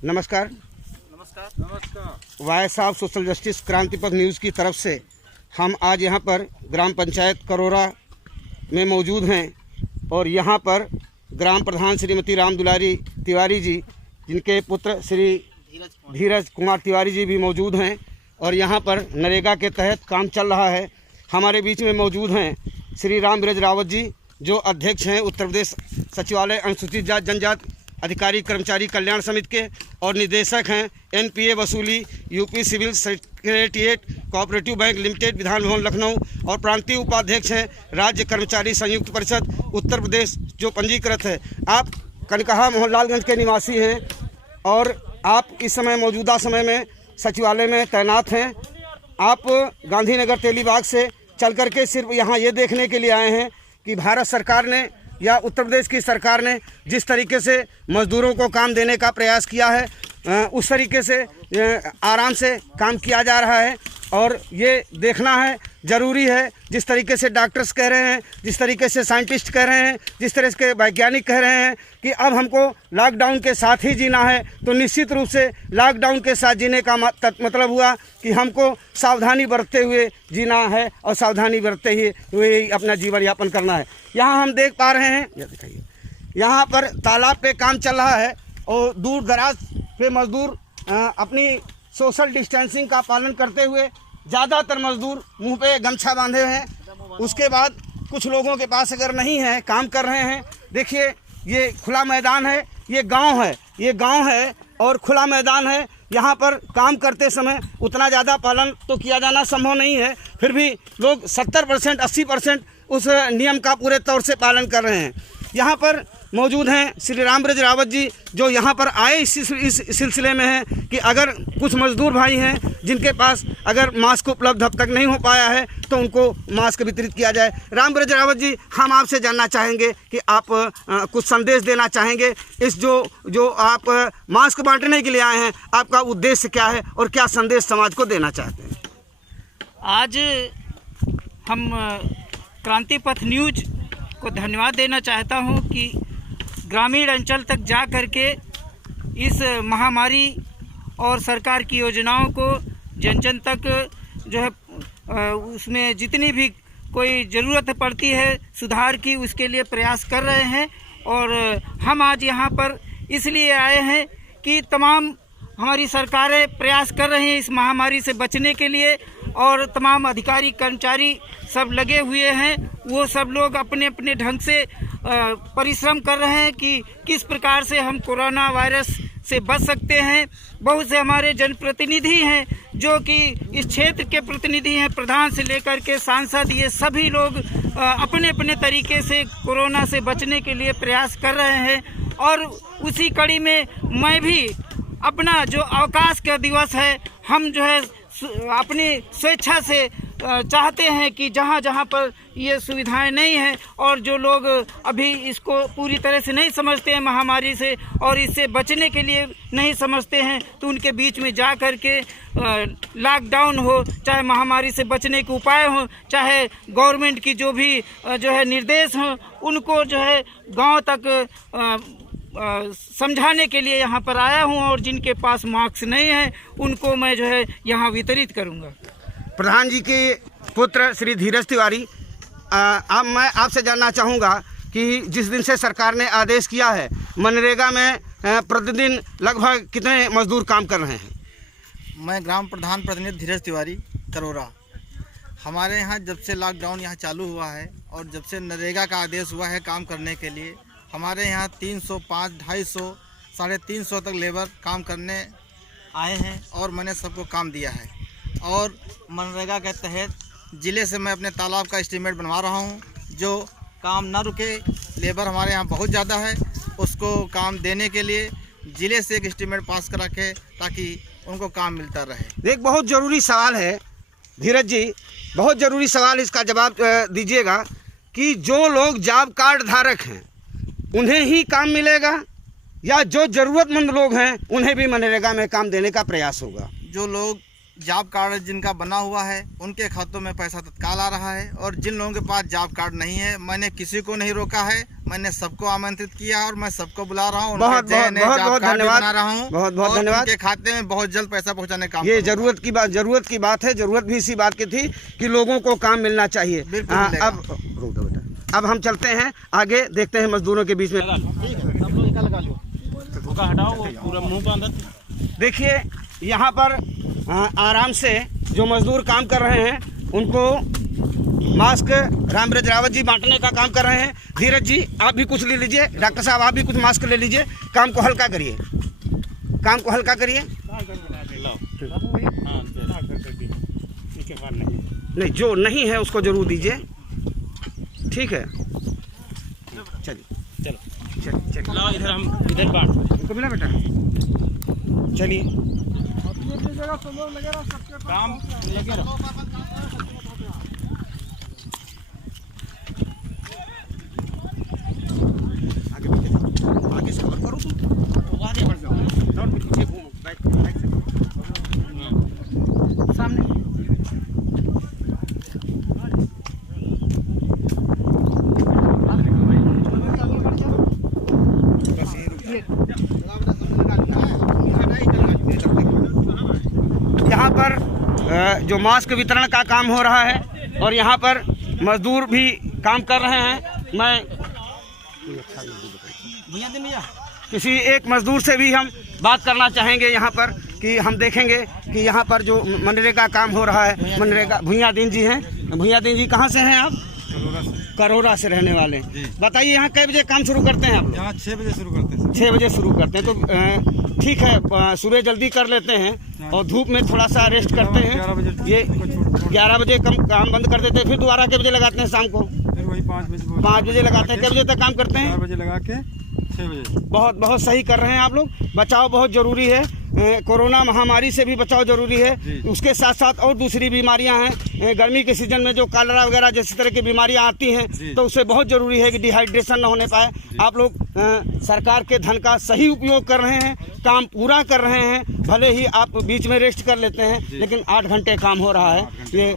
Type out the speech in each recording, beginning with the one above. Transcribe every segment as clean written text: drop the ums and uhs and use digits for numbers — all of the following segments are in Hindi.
नमस्कार। Voice of social justice Krantipath news की तरफ से हम आज यहाँ पर ग्राम पंचायत करोरा में मौजूद हैं और यहाँ पर ग्राम प्रधान श्रीमती राम दुलारी तिवारी जी, जिनके पुत्र श्री धीरज कुमार तिवारी जी भी मौजूद हैं और यहाँ पर नरेगा के तहत काम चल रहा है। हमारे बीच में मौजूद हैं श्री राम बिरज रावत जी, जो अध्यक्ष हैं उत्तर प्रदेश सचिवालय अनुसूचित जाति जनजाति अधिकारी कर्मचारी कल्याण समिति के और निदेशक हैं NPA वसूली UP civil secretariat cooperative bank limited विधान भवन लखनऊ और प्रांतीय उपाध्यक्ष हैं राज्य कर्मचारी संयुक्त परिषद उत्तर प्रदेश जो पंजीकृत है। आप कनकहा मोहनलालगंज के निवासी हैं और आप इस समय मौजूदा समय में सचिवालय में तैनात हैं। आप गांधीनगर तेलीबाग से चल करके सिर्फ यहाँ ये देखने के लिए आए हैं कि भारत सरकार ने या उत्तर प्रदेश की सरकार ने जिस तरीके से मज़दूरों को काम देने का प्रयास किया है उस तरीके से आराम से काम किया जा रहा है और ये देखना है ज़रूरी है। जिस तरीके से डॉक्टर्स कह रहे हैं, जिस तरीके से साइंटिस्ट कह रहे हैं, जिस तरह के वैज्ञानिक कह रहे हैं कि अब हमको लॉकडाउन के साथ ही जीना है, तो निश्चित रूप से लॉकडाउन के साथ जीने का मतलब हुआ कि हमको सावधानी बरतते हुए जीना है और सावधानी बरतते हुए अपना जीवन यापन करना है। यहाँ हम देख पा रहे हैं, दिखाइए, यहाँ पर तालाब पे काम चल रहा है और दूर दराज पे मज़दूर अपनी सोशल डिस्टेंसिंग का पालन करते हुए, ज़्यादातर मज़दूर मुंह पे गमछा बांधे हुए हैं। उसके बाद कुछ लोगों के पास अगर नहीं है, काम कर रहे हैं। देखिए ये खुला मैदान है, ये गांव है और खुला मैदान है। यहाँ पर काम करते समय उतना ज़्यादा पालन तो किया जाना संभव नहीं है, फिर भी लोग 70% 80% उस नियम का पूरे तौर से पालन कर रहे हैं। यहाँ पर मौजूद हैं श्री राम बिरज रावत जी, जो यहाँ पर आए इस सिलसिले में हैं कि अगर कुछ मजदूर भाई हैं जिनके पास अगर मास्क उपलब्ध अब तक नहीं हो पाया है तो उनको मास्क वितरित किया जाए। राम बिरज रावत जी, हम आपसे जानना चाहेंगे कि आप कुछ संदेश देना चाहेंगे इस जो आप मास्क बांटने के लिए आए हैं, आपका उद्देश्य क्या है और क्या संदेश समाज को देना चाहते हैं? आज हम क्रांतिपथ न्यूज को धन्यवाद देना चाहता हूं कि ग्रामीण अंचल तक जा करके इस महामारी और सरकार की योजनाओं को जन जन तक जो है उसमें जितनी भी कोई ज़रूरत पड़ती है सुधार की, उसके लिए प्रयास कर रहे हैं। और हम आज यहाँ पर इसलिए आए हैं कि तमाम हमारी सरकारें प्रयास कर रही हैं इस महामारी से बचने के लिए और तमाम अधिकारी कर्मचारी सब लगे हुए हैं। वो सब लोग अपने अपने ढंग से परिश्रम कर रहे हैं कि किस प्रकार से हम कोरोना वायरस से बच सकते हैं। बहुत से हमारे जनप्रतिनिधि हैं जो कि इस क्षेत्र के प्रतिनिधि हैं, प्रधान से लेकर के सांसद, ये सभी लोग अपने अपने तरीके से कोरोना से बचने के लिए प्रयास कर रहे हैं। और उसी कड़ी में मैं भी अपना जो अवकाश का दिवस है, हम जो है अपनी स्वेच्छा से चाहते हैं कि जहाँ जहाँ पर ये सुविधाएं नहीं हैं और जो लोग अभी इसको पूरी तरह से नहीं समझते हैं महामारी से और इससे बचने के लिए नहीं समझते हैं, तो उनके बीच में जा कर के लॉकडाउन हो, चाहे महामारी से बचने के उपाय हो, चाहे गवर्नमेंट की जो भी जो है निर्देश हो, उनको जो है गांव तक समझाने के लिए यहाँ पर आया हूँ। और जिनके पास मास्क नहीं है उनको मैं जो है यहाँ वितरित करूँगा। प्रधान जी के पुत्र श्री धीरज तिवारी, अब मैं आपसे जानना चाहूँगा कि जिस दिन से सरकार ने आदेश किया है, मनरेगा में प्रतिदिन लगभग कितने मजदूर काम कर रहे हैं? मैं ग्राम प्रधान प्रतिनिधि धीरज तिवारी करोरा। हमारे यहाँ जब से लॉकडाउन यहाँ चालू हुआ है और जब से नरेगा का आदेश हुआ है काम करने के लिए, हमारे यहाँ 305, 250, 350 तक लेबर काम करने आए हैं और मैंने सबको काम दिया है। और मनरेगा के तहत ज़िले से मैं अपने तालाब का एस्टीमेट बनवा रहा हूँ, जो काम न रुके। लेबर हमारे यहाँ बहुत ज़्यादा है, उसको काम देने के लिए ज़िले से एक एस्टीमेट पास करा के ताकि उनको काम मिलता रहे। एक बहुत ज़रूरी सवाल है धीरज जी, बहुत ज़रूरी सवाल, इसका जवाब दीजिएगा कि जो लोग जॉब कार्ड धारक हैं उन्हें ही काम मिलेगा या जो ज़रूरतमंद लोग हैं उन्हें भी मनरेगा में काम देने का प्रयास होगा? जो लोग जॉब कार्ड जिनका बना हुआ है उनके खातों में पैसा तत्काल आ रहा है, और जिन लोगों के पास जॉब कार्ड नहीं है, मैंने किसी को नहीं रोका है, मैंने सबको आमंत्रित किया है और मैं सबको बुला रहा हूँ। बहुत धन्यवाद, बना रहा हूँ, बहुत धन्यवाद। उनके खाते में बहुत जल्द पैसा पहुँचाने का ये जरूरत की बात है। जरूरत भी इसी बात की थी कि लोगों को काम मिलना चाहिए। अब हम चलते हैं आगे, देखते हैं मजदूरों के बीच में। देखिए यहाँ पर आराम से जो मजदूर काम कर रहे हैं उनको मास्क रामब्रज रावत जी बांटने का काम कर रहे हैं। धीरज जी आप भी कुछ ले लीजिए, डॉक्टर साहब आप भी कुछ मास्क ले लीजिए, काम को हल्का करिए, काम को हल्का करिए। नहीं, जो नहीं है उसको जरूर दीजिए, ठीक है। चलिए चलो इधर हम इधर बांट इनको मिला बेटा। चलिए काम लगे रहो। आगे से कवर करो, तुम आगे बढ़ जाओ, दौड़ के पीछे घूमो, बाइक से सामने। यहाँ पर जो मास्क वितरण का काम हो रहा है और यहाँ पर मजदूर भी काम कर रहे हैं। मैं भैया किसी एक मजदूर से भी हम बात करना चाहेंगे यहाँ पर, कि हम देखेंगे कि यहाँ पर जो मनरेगा काम हो रहा है, मनरेगा भुइयाँ दीन जी हैं। भुइयाँ दीन जी कहाँ से हैं आप? करोरा से रहने वाले। बताइए यहाँ कै बजे काम शुरू करते हैं आप? यहाँ 6 बजे शुरू करते हैं। 6 बजे शुरू करते हैं, तो ठीक है, सुबह जल्दी कर लेते हैं और धूप में थोड़ा सा रेस्ट करते हैं। ये 11 बजे काम बंद कर देते हैं, फिर दोबारा के बजे लगाते हैं शाम को? फिर वही 5 बजे लगाते हैं। कै बजे तक काम करते हैं? 4 बजे लगा के 6 बजे। बहुत सही कर रहे हैं आप लोग। बचाव बहुत ज़रूरी है, कोरोना महामारी से भी बचाव जरूरी है। उसके साथ साथ और दूसरी बीमारियां हैं, गर्मी के सीजन में जो कॉलरा वगैरह जैसी तरह की बीमारियां आती हैं, तो उससे बहुत ज़रूरी है कि डिहाइड्रेशन न होने पाए। आप लोग सरकार के धन का सही उपयोग कर रहे हैं, काम पूरा कर रहे हैं। भले ही आप बीच में रेस्ट कर लेते हैं, लेकिन 8 घंटे काम हो रहा है। ये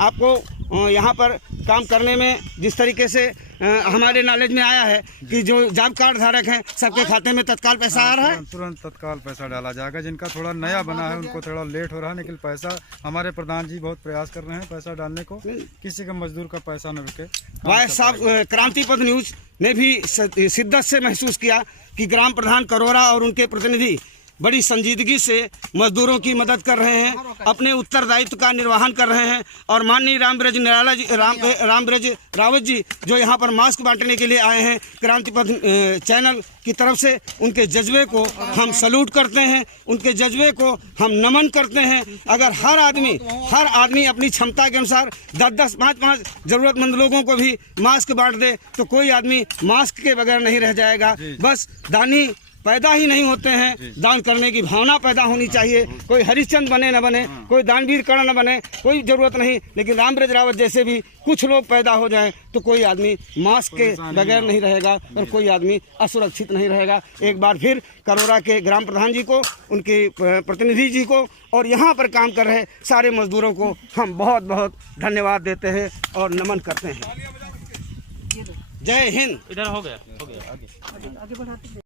आपको यहाँ पर काम करने में जिस तरीके से हमारे नॉलेज में आया है कि जो जॉब कार्ड धारक हैं सबके खाते में तत्काल पैसा आ रहा है, तुरंत तत्काल पैसा डाला जाएगा। जिनका थोड़ा नया बना है उनको थोड़ा लेट हो रहा है, लेकिन पैसा हमारे प्रधान जी बहुत प्रयास कर रहे हैं पैसा डालने को, किसी का मजदूर का पैसा न रुके। वाइस साहब, क्रांति पथ न्यूज ने भी शिद्दत से महसूस किया कि ग्राम प्रधान करोरा और उनके प्रतिनिधि बड़ी संजीदगी से मजदूरों की मदद कर रहे हैं, अपने उत्तरदायित्व का निर्वहन कर रहे हैं। और माननीय रामब्रज रावत जी जो यहाँ पर मास्क बांटने के लिए आए हैं, क्रांति पथ चैनल की तरफ से उनके जज्बे को हम सैल्यूट करते हैं, उनके जज्बे को हम नमन करते हैं। अगर हर आदमी अपनी क्षमता के अनुसार 10-10, 5-5 ज़रूरतमंद लोगों को भी मास्क बांट दे तो कोई आदमी मास्क के बगैर नहीं रह जाएगा। बस दानी पैदा ही नहीं होते हैं, दान करने की भावना पैदा होनी चाहिए। कोई हरिश्चंद्र बने न बने, कोई दानवीर कर्ण न बने, कोई ज़रूरत नहीं, लेकिन रामब्रज रावत जैसे भी कुछ लोग पैदा हो जाएं तो कोई आदमी मास्क के बगैर नहीं रहेगा और कोई आदमी असुरक्षित नहीं रहेगा। एक बार फिर करोरा के ग्राम प्रधान जी को, उनके प्रतिनिधि जी को और यहाँ पर काम कर रहे सारे मजदूरों को हम बहुत बहुत धन्यवाद देते हैं और नमन करते हैं। जय हिंद। इधर हो गया आगे।